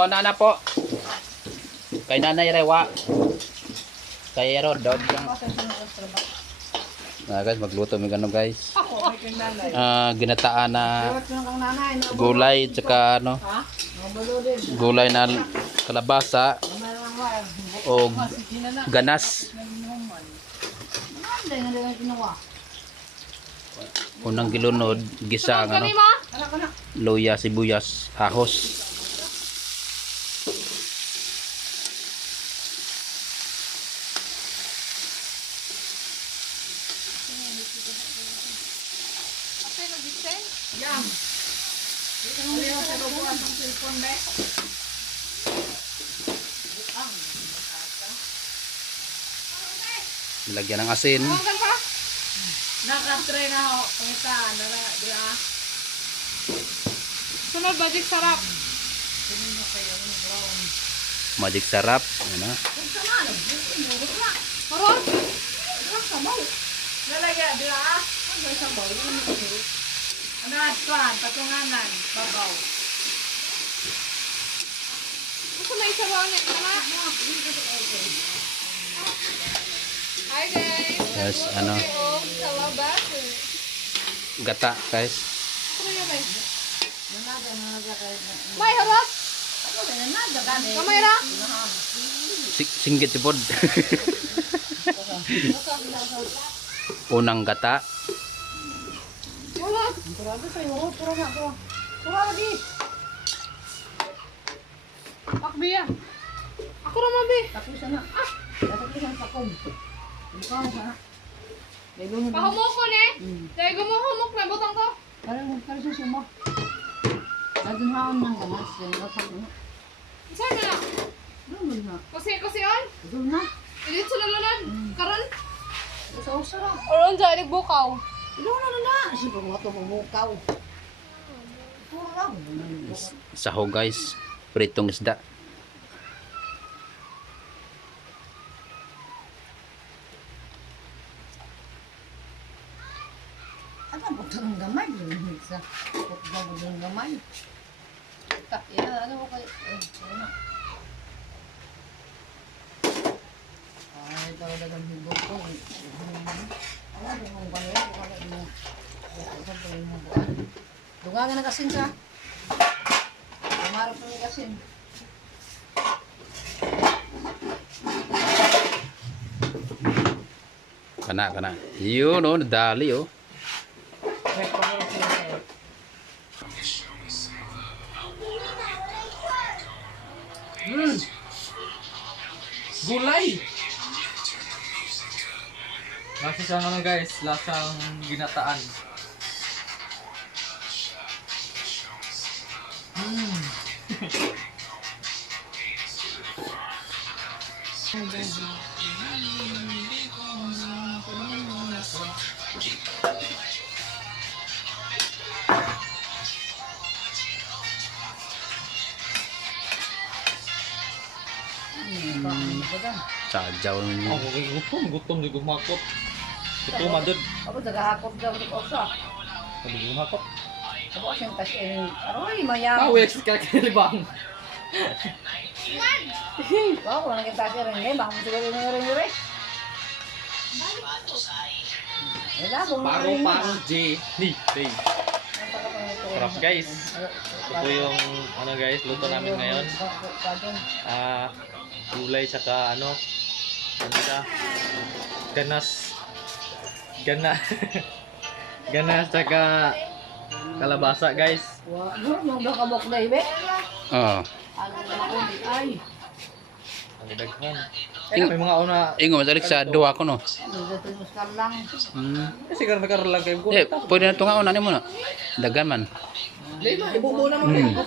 Oh, nana po. Kay Nanay Rewa. Kay Rod. Guys, magluto may gano guys. Ginataan na gulay tsaka ano. Gulay na kalabasa o ganas. Unang gilunod, gisa ang ano, luya, sibuyas, ahos. Nilagyan ng asin. Nakatry na ako. Pangita. Sunod, magic sarap. Magic sarap. Ano? Maron? Lalagyan, di ba? Ano atwan? Patunganan. Babaw. Gusto na isabaw niya. Tama? Hi guys. Yes, ano? Gata, guys. May harap. Kamera. Singgit si Pod. Unang gata. Wala. Wala lagi. Pakbiya. Ako naman, Bi. Tapos na. Tapos na pakom. Ikaw ha. Pahumok ko ne. Dahil gumuhumok na butang ko. Parang sa sumo. Naghaon ng ganas, rasak na. Saan na? Ano na? Kasi on. Doon na. Ilit sa lalalan. Karon. Sa usara. Oron dyan, nagbukaw. Doon na. Sige mo to mukaw. Puro lang. Saho guys. Pritong isda. Ano ba ng gamay? Sa putbang ng gamay. Ano ko kayo? Ano? Ay, tawag lang hibo ko. Wala din mong banyo. Wala din mong dunga na kasin sa. Tumarap na kasin. Kana. Yun oh, nadali oh. Gulay! Lasa siyang ano guys, lasang ginataan. Sajaw ninyo. Ako kay gutom di gumakot. Gutom adod. Ako tagahakot daw sa osa. Sabi gumakot. Ako siyang kasin. Aroy, mayam. Pawis ka kalibang. Wow, wala kita kasi rin. Baka mo siguro yung rin. Wala, kung Paro J. Ni. Sarap guys. Ito yung ano guys, luto namin ngayon. Gulay tsaka ano siya? Ganas tsaka kalabasa guys. Wah, nung kabok na ibe. Oh. Ano naman ay. Ang daghan. May mga una. Ingo masalik sa duwa ko no. Nagtunos ka lang. Kasi karena nakaroon kayo ko. Pwede na tunga una nimo no. Dagan man. Ibubo naman kayo.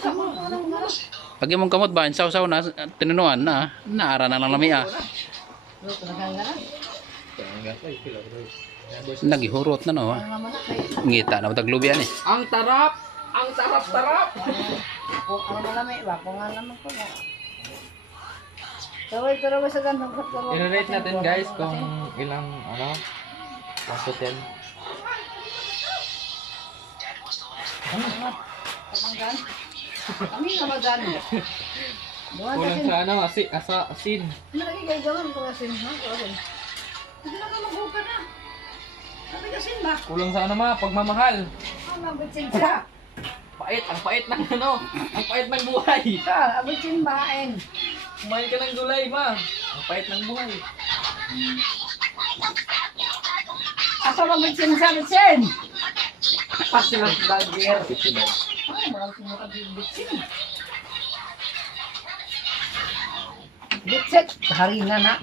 Pag imong kamot ba saw-saw na tinunuan na naara na lang lamia. Nagihurot na no. Ngita na matag lubian eh. Ang tarap! Ang tarap-tarap! Kung ano malami ba? Kung ano naman ko na. Tawag sa gandang katulog. I-rate natin guys kung ilang ano 1 to 10. Kamanggan? Kami na magan. Kulang sa ano, asin. Ano lagi kayo gawin ko asin, ha? Asin. Hindi na ka mag-open na. Sabi asin ba? Kulang sa ano ma, pagmamahal. Ang mabitsin siya. Ang pait ng ano, ang pait ng buhay. Siya, abitsin bahain. Kumain ka ng gulay ma, ang pait ng buhay. Asa mabitsin siya, bitsin? Pasti lang bagger. Ay, marami sumukat yung bitsin. Bitsit, harina na.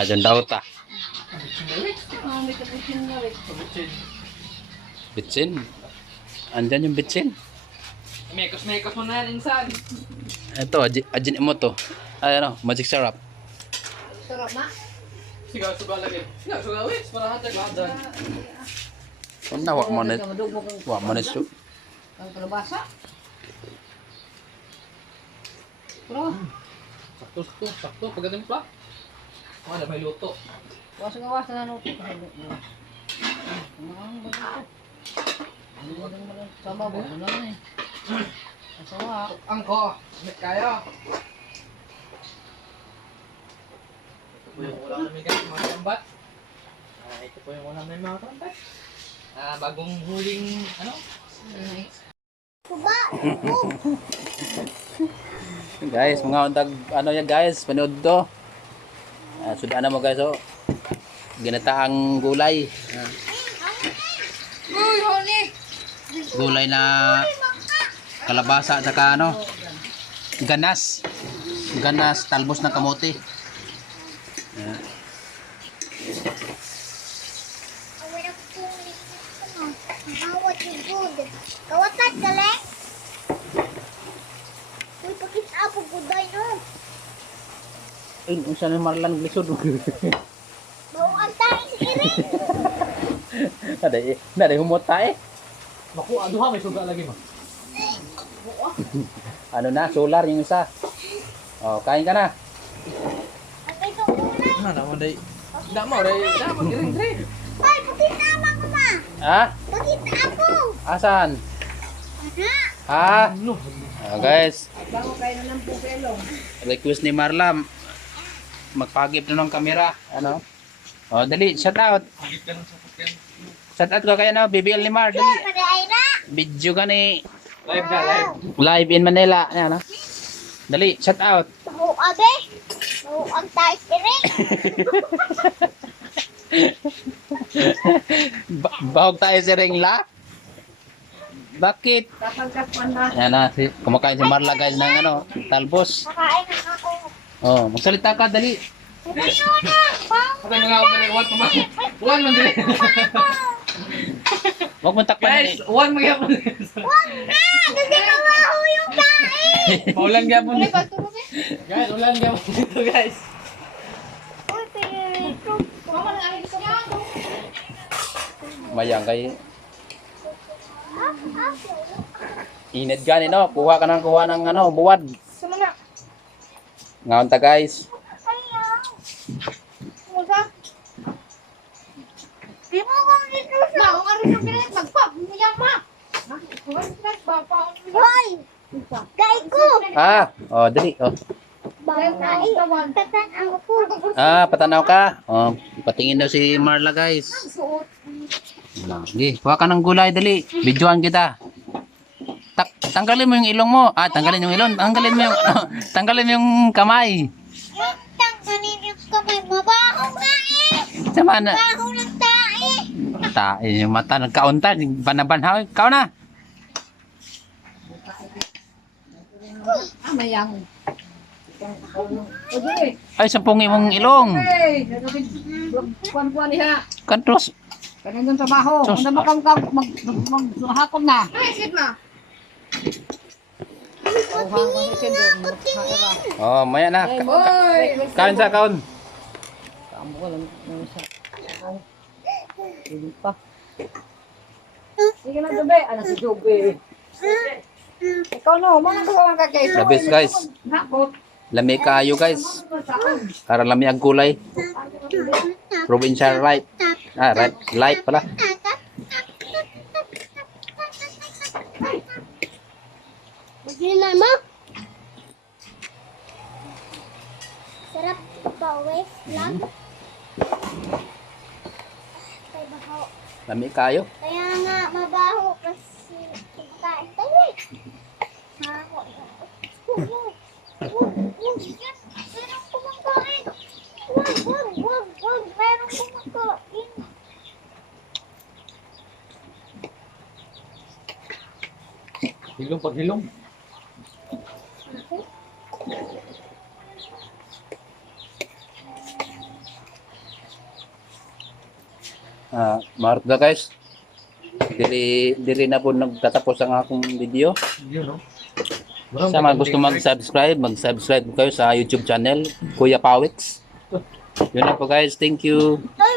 Ajan daw ta. May kabitsin na rin. Bitsin. Andyan yung bitsin. Mekos mo na yan insan. Ito, ajin mo to. Ay, ano, magic syrup. Sarap na. Sigaw lagi. Sigaw wait, para hatag hadan. Kung na, wak mo na su. Ang kalabasa. Pero, Sakto, pagkatimpla. Ano, may luto. gawas na nuto. Ang bago. Sama ba? Ano na eh. Asawa. Angko, met kayo. Ito po yung ulam namin guys, mga tambat. Ito po yung ulam namin mga tambat. Bagong huling, ano? Guys, mga untag, ano yan guys, panood to. Sudah mo guys, oh. Ginataang gulay. Uy, honey! Gulay na kalabasa at saka ano, ganas. Ganas, talbos ng kamote. Ayan. Kawatat kali. Uy, pakit ako guday no. Ay, unsa na marlang lisod. Bau antay si Iring. Naday humot tayo. Naku, ano ha, may suga lagi ma. Ano na, solar yung isa. Oh, kain ka na. Atay ko kulay. Naman day. Dapat giring-giring. Ay, pakit na ako ma. Ha? Pakit ako. Asan? Ana. Ha? Ano? Guys, Bago kayo na ng pupelo. request ni Marla, magpagip na ng kamera. Ano? Oh, dali, shout out. Higit ka ng sasakyan. Shout out ko kaya no, BBL ni Mar, dali. Maday na. Video ka ni Live na, live. live in Manila. Ayan, no? Dali, shout out. Bau abe. Bau antay si Iring. Bahog tayo si Ringla. Bakit? Kapagkapan na. Ayan na, kumakain si Marla guys ng ano, talbos. Makain na ako. Oh, magsalita ka, dali. Ayun na. Bau. Patay mga kapatid, one man dire. Huwag mo takpan Guys, one magyapon. Wag na. Kasi kawaho yung kain. Paulan gyapon. Guys, ulan gyapon dito guys. Uy, pero Mama, nang gusto niya ako. Mayang kay init gani no, kuha ka ng ano, buwad. Sama na. Ngaon ta guys. Musa. Di mo kong dito sa... Ma, kung ano yung pilit, magpap. Niyak ma. Kung ano yung bapa. Hoy! Gay ko! Ah, oh dali. Oh. Bagay. Tatan ang po. Ah, patanaw ka. Oh, patingin daw si Marla guys. Suot. Sige, kuha ka ng gulay dali. Videoan kita. Tanggalin mo yung ilong mo. Ah, tanggalin yung ilong. Tanggalin mo yung tanggalin mo yung kamay. Yung tanggalin yung kamay. Mabaho nga eh! Sama na. Mabaho ng tae! Tae yung mata nagkaunta, banabanhaw. Ikaw na. Mayang. Oye, Ay, sampung imong ilong. hey, kuan-kuan niya. Kantos. Kanang doon trabaho. Sus. Kung maghakot na. Ay, sit ma. Oh, maya na. Hoy! Kain sa kaon. Kamu ko lang sa. Hindi pa. Sige na Jobe. Ano si Jobe? Ikaw no, mo nang gawa ka kay. Labis, guys. Hakot. Lami kaayo guys. Para lami ang gulay. Provincial right. Ah, right. Light pala. Hindi na ma. Sarap pawis lang. Kay baho. Lami kayo. Kaya nga mabaho kasi pagkain tayo. Maho. Merong kumakain. Wag. Merong kumakain. Hilong pag hilong. Marta guys. Dili na po nagtatapos ang akong video. Yun, no? Sa mga gusto mag-subscribe po kayo sa YouTube channel, Kuya Pawix. Yun na po guys. Thank you. Ay,